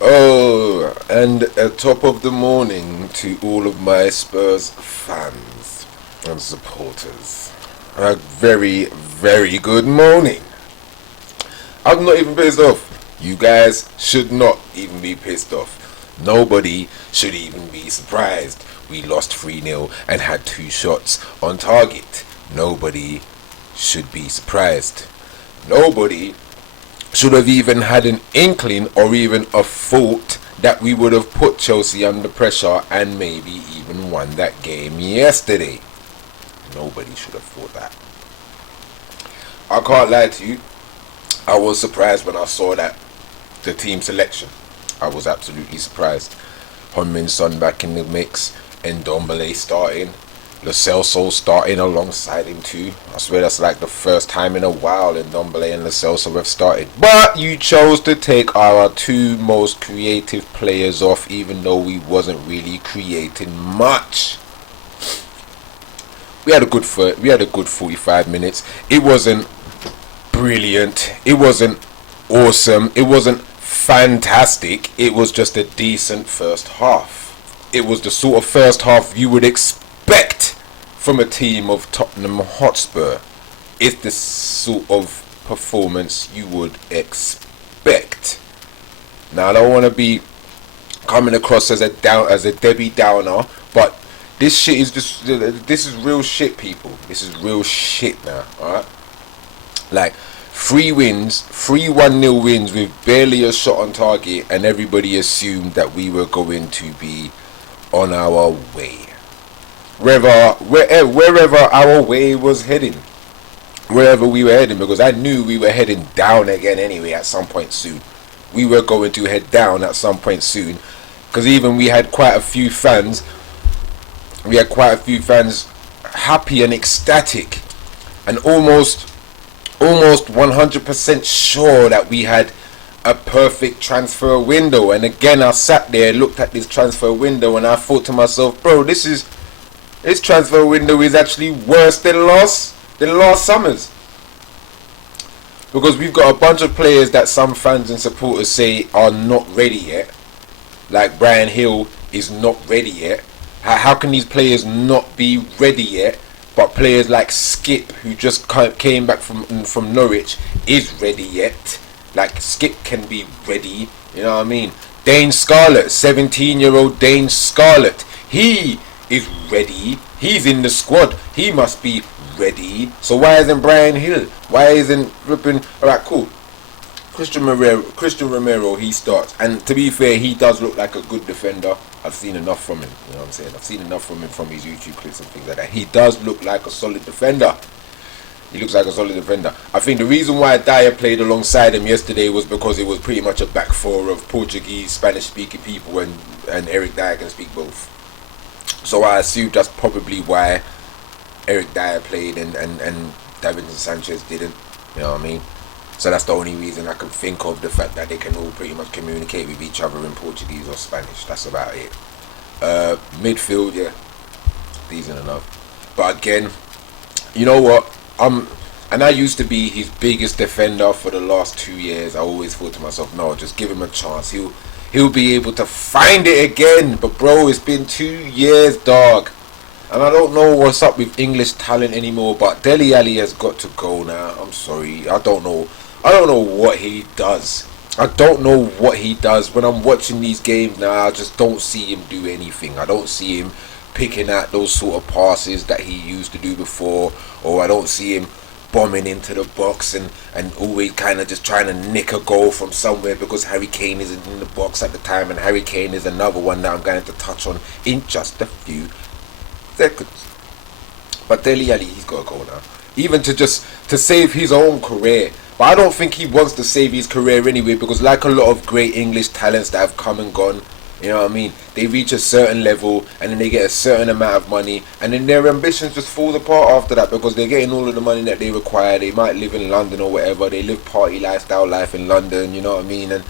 Oh, and at top of the morning to all of my Spurs fans and supporters. A very, very good morning. I'm not even pissed off. You guys should not even be pissed off. Nobody should even be surprised. We lost 3-0 and had 2 shots on target. Nobody should be surprised. Nobody should have even had an inkling or even a thought that we would have put Chelsea under pressure and maybe even won that game yesterday. Nobody should have thought that. I can't lie to you. I was surprised when I saw that the team selection. I was absolutely surprised. Heung-min Son back in the mix, and Ndombele starting. Lo Celso starting alongside him too. I swear that's like the first time in a while Ndombele and Lo Celso have started. But you chose to take our 2 most creative players off, even though we wasn't really creating much. We had a good 45 minutes. It wasn't brilliant. It wasn't awesome. It wasn't fantastic. It was just a decent first half. It was the sort of first half you would expect from a team of Tottenham Hotspur. It's the sort of performance you would expect. Now I don't want to be coming across as a Debbie Downer, but this is real shit, people. This is real shit now, alright? Like 3 wins, 1-0 wins with barely a shot on target, and everybody assumed that we were going to be on our way. Wherever our way was heading. Wherever we were heading, because I knew we were heading down again anyway at some point soon. We were going to head down at some point soon, because even we had quite a few fans happy and ecstatic and almost 100% sure that we had a perfect transfer window. And again, I sat there, looked at this transfer window, and I thought to myself, bro, this transfer window is actually worse than last summer's, because we've got a bunch of players that some fans and supporters say are not ready yet. Like Brian Hill is not ready yet. How can these players not be ready yet? But players like Skip, who just came back from Norwich, is ready yet. Like Skip can be ready, you know what I mean? Dane Scarlett, 17-year-old Dane Scarlett, he is ready. He's in the squad. He must be ready. So why isn't Brian Hill? Why isn't ripping? Alright, cool. Christian Romero, he starts. And to be fair, he does look like a good defender. I've seen enough from him. You know what I'm saying? I've seen enough from him from his YouTube clips and things like that. He does look like a solid defender. He looks like a solid defender. I think the reason why Dyer played alongside him yesterday was because it was pretty much a back 4 of Portuguese, Spanish-speaking people, and Eric Dyer can speak both. So I assume that's probably why Eric Dyer played and Davinson Sanchez didn't. You know what I mean? So that's the only reason I can think of, the fact that they can all pretty much communicate with each other in Portuguese or Spanish. That's about it. Midfield, yeah, decent enough. But again, you know what? And I used to be his biggest defender for the last 2 years. I always thought to myself, no, just give him a chance. He'll be able to find it again. But bro, it's been 2 years, dog. And I don't know what's up with English talent anymore. But Dele Alli has got to go now. I'm sorry. I don't know what he does. I don't know what he does. When I'm watching these games now, I just don't see him do anything. I don't see him picking out those sort of passes that he used to do before. Or I don't see him bombing into the box and always kind of just trying to nick a goal from somewhere, because Harry Kane isn't in the box at the time. And Harry Kane is another one that I'm going to touch on in just a few seconds. But Dele Alli, he's got to go now. Even to save his own career. But I don't think he wants to save his career anyway, because like a lot of great English talents that have come and gone, you know what I mean, they reach a certain level and then they get a certain amount of money, and then their ambitions just fall apart after that, because they're getting all of the money that they require. They might live in London or whatever. They live party lifestyle life in London, you know what I mean? And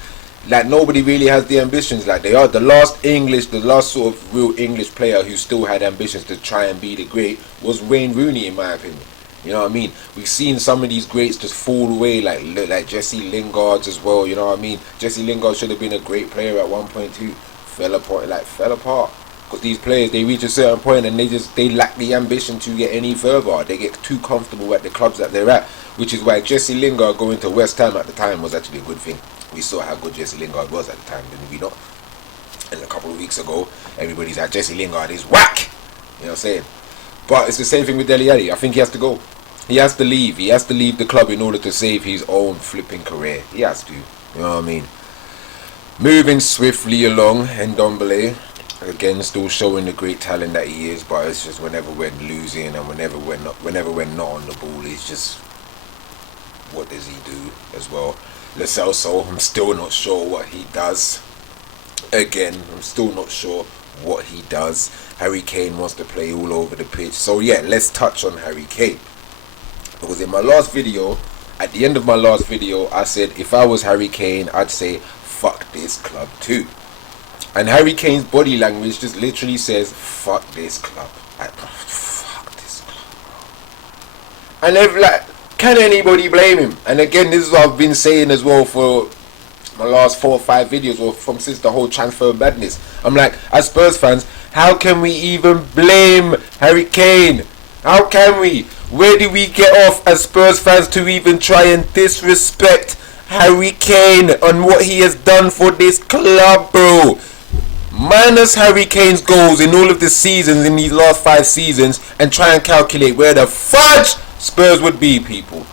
like nobody really has the ambitions like they are. The last sort of real English player who still had ambitions to try and be the great was Wayne Rooney, in my opinion. You know what I mean? We've seen some of these greats just fall away, like Jesse Lingard's as well. You know what I mean? Jesse Lingard should have been a great player at 1.2. Fell apart. Because these players, they reach a certain point and they lack the ambition to get any further. They get too comfortable at the clubs that they're at, which is why Jesse Lingard going to West Ham at the time was actually a good thing. We saw how good Jesse Lingard was at the time, didn't we not? And a couple of weeks ago, everybody's like, Jesse Lingard is whack. You know what I'm saying? But it's the same thing with Dele Alli. I think he has to go. He has to leave. He has to leave the club in order to save his own flipping career. He has to. You know what I mean? Moving swiftly along, Ndombele, again, still showing the great talent that he is, but it's just whenever we're losing and whenever we're not on the ball, it's just, what does he do as well? Lo Celso, I'm still not sure what he does. Again, I'm still not sure what he does. Harry Kane wants to play all over the pitch. So yeah, let's touch on Harry Kane. Because in my last video, at the end of my last video, I said if I was Harry Kane, I'd say fuck this club too. And Harry Kane's body language just literally says fuck this club. Like, fuck this club. And they're like, can anybody blame him? And again, this is what I've been saying as well for my last 4 or 5 videos, or from since the whole transfer madness. I'm like, as Spurs fans, how can we even blame Harry Kane? How can we? Where do we get off as Spurs fans to even try and disrespect Harry Kane on what he has done for this club, bro? Minus Harry Kane's goals in all of the seasons, in these last 5 seasons, and try and calculate where the fudge Spurs would be, people.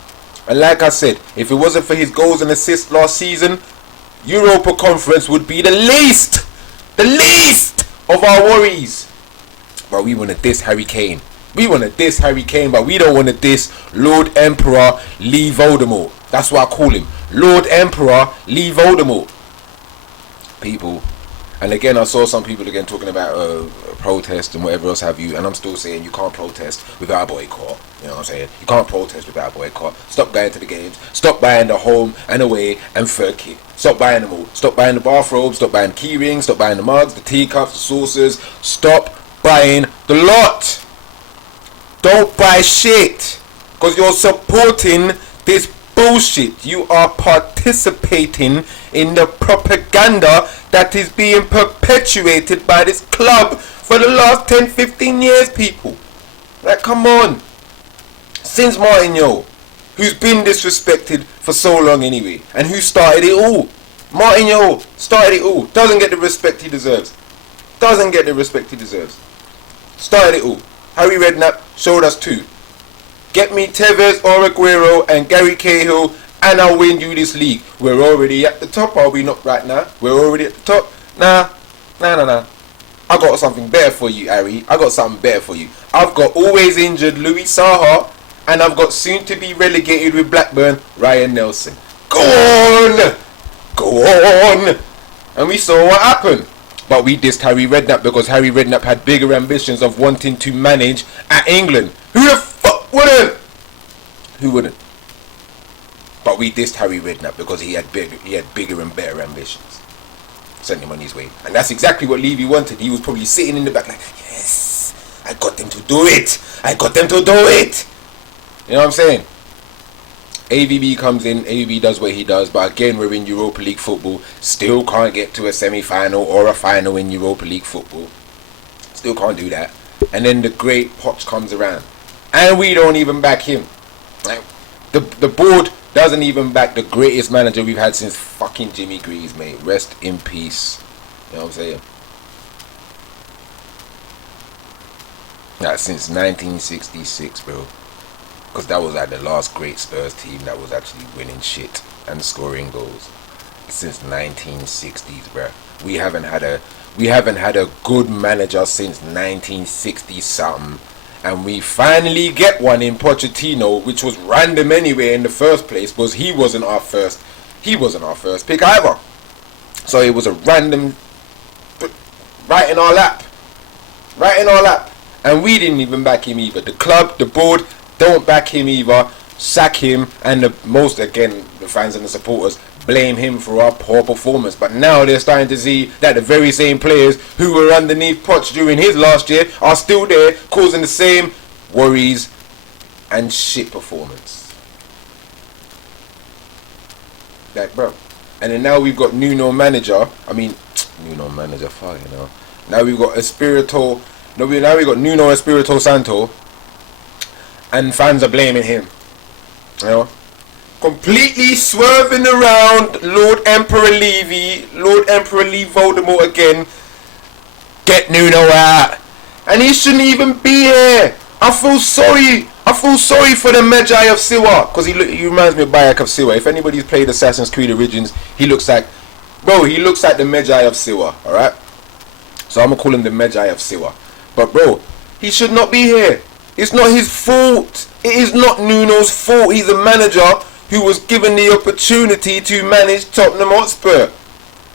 And like I said, if it wasn't for his goals and assists last season, Europa Conference would be the least of our worries. But we want to diss Harry Kane. We want to diss Harry Kane, but we don't want to diss Lord Emperor Lee Voldemort. That's what I call him. Lord Emperor Lee Voldemort. People. And again, I saw some people again talking about protest and whatever else have you. And I'm still saying you can't protest without a boycott. You know what I'm saying? You can't protest without a boycott. Stop going to the games. Stop buying the home and away and third kit. Stop buying them all. Stop buying the bathrobes. Stop buying the key rings. Stop buying the mugs, the teacups, the saucers. Stop buying the lot. Don't buy shit. Because you're supporting this bullshit. You are participating in the propaganda that is being perpetuated by this club for the last 10-15 years, people. Like, come on. Since Martinho, who's been disrespected for so long anyway, and who started it all. Martinho started it all. Doesn't get the respect he deserves. Doesn't get the respect he deserves. Started it all. Harry Redknapp showed us too. Get me Tevez or Aguero and Gary Cahill, and I'll win you this league. We're already at the top, are we not right now? We're already at the top. Nah. I got something better for you, Harry. I got something better for you. I've got always injured Louis Saha, and I've got soon to be relegated with Blackburn, Ryan Nelson. Go on! Go on! And we saw what happened. But we dissed Harry Redknapp because Harry Redknapp had bigger ambitions of wanting to manage at England. Who the fuck wouldn't? Who wouldn't? But we dissed Harry Redknapp because he had bigger and better ambitions. Sent him on his way. And that's exactly what Levy wanted. He was probably sitting in the back like, yes, I got them to do it. I got them to do it. You know what I'm saying? AVB comes in, AVB does what he does, but again we're in Europa League football, still can't get to a semi-final or a final in Europa League football, still can't do that. And then the great Poch comes around, and we don't even back him. Like, the board doesn't even back the greatest manager we've had since fucking Jimmy Greaves, mate. Rest in peace. You know what I'm saying? Nah, since 1966, bro. Because that was like the last great Spurs team that was actually winning shit and scoring goals since 1960s, bro. We haven't had a good manager since 1960 something, and we finally get one in Pochettino, which was random anyway in the first place, because he wasn't our first pick either. So it was a random right in our lap, and we didn't even back him either. The club, the board, don't back him either, sack him, and the fans and the supporters blame him for our poor performance. But now they're starting to see that the very same players who were underneath Poch during his last year are still there, causing the same worries and shit performance. Like, bro. And then now we've got Nuno manager. I mean, Nuno manager, fuck, you know. Now we've got Espirito. No, now we've got Nuno Espirito Santo. And fans are blaming him. You know? Completely swerving around Lord Emperor Levy. Lord Emperor Lee Voldemort again. Get Nuno out. And he shouldn't even be here. I feel sorry. I feel sorry for the Magi of Siwa. Because he reminds me of Bayek of Siwa. If anybody's played Assassin's Creed Origins, he looks like... Bro, he looks like the Magi of Siwa. Alright? So I'm going to call him the Magi of Siwa. But bro, he should not be here. It's not his fault. It is not Nuno's fault. He's a manager who was given the opportunity to manage Tottenham Hotspur.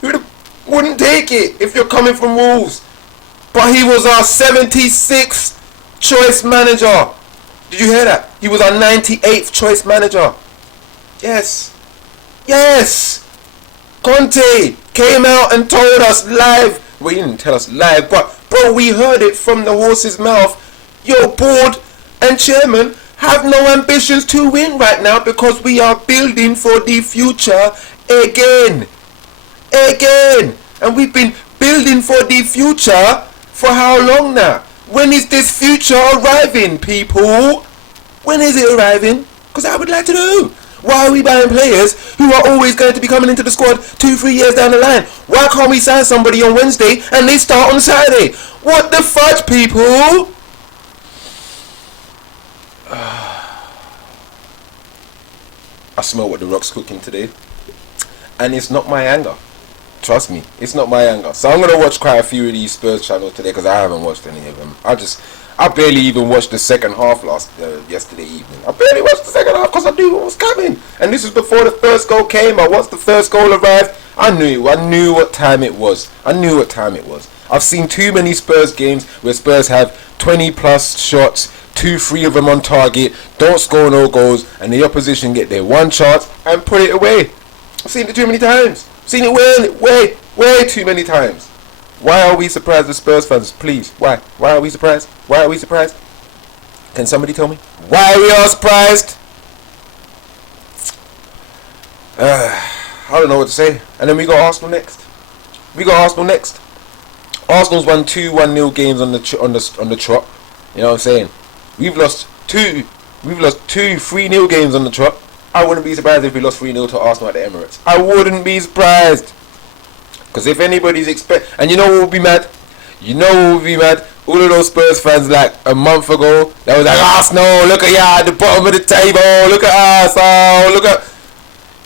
Who wouldn't take it if you're coming from Wolves? But he was our 76th choice manager. Did you hear that? He was our 98th choice manager. Yes. Yes. Conte came out and told us live. Well, he didn't tell us live, but bro, we heard it from the horse's mouth. Your board and chairman have no ambitions to win right now because we are building for the future again. Again. And we've been building for the future for how long now? When is this future arriving, people? When is it arriving? Because I would like to know. Why are we buying players who are always going to be coming into the squad 2-3 years down the line? Why can't we sign somebody on Wednesday and they start on Saturday? What the fudge, people? I smell what the Rock's cooking today. And it's not my anger. Trust me, it's not my anger. So I'm going to watch quite a few of these Spurs channels today because I haven't watched any of them. I barely even watched the second half yesterday evening. I barely watched the second half because I knew what was coming. And this was before the first goal came. But once the first goal arrived, I knew what time it was. I've seen too many Spurs games where Spurs have 20 plus shots, 2-3 of them on target, don't score no goals, and the opposition get their one chance and put it away. I've seen it too many times. Seen it way too many times. Why are we surprised as Spurs fans? Please, why? Why are we surprised? Why are we surprised? Can somebody tell me? Why we are surprised? I don't know what to say. And then we got Arsenal next. Arsenal's won 2 1-0 games on the trot. You know what I'm saying? We've lost 2 3-0 games on the trot. I wouldn't be surprised if we lost 3-0 to Arsenal at the Emirates. I wouldn't be surprised. Because if anybody's and you know what would be mad? All of those Spurs fans like a month ago, that was like, Arsenal, look at you at the bottom of the table, look at us, oh, look at...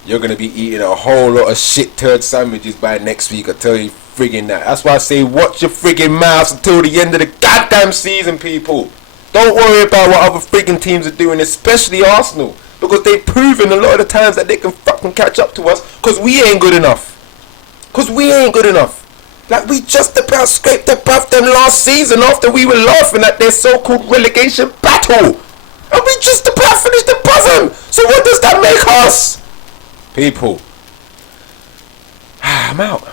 You're going to be eating a whole lot of shit turd sandwiches by next week, I tell you friggin' that. That's why I say watch your friggin' mouths until the end of the goddamn season, people. Don't worry about what other friggin' teams are doing, especially Arsenal. Because they've proven a lot of the times that they can fucking catch up to us because we ain't good enough. Like, we just about scraped above them last season after we were laughing at their so-called relegation battle. And we just about finished above them. So what does that make us? People. I'm out.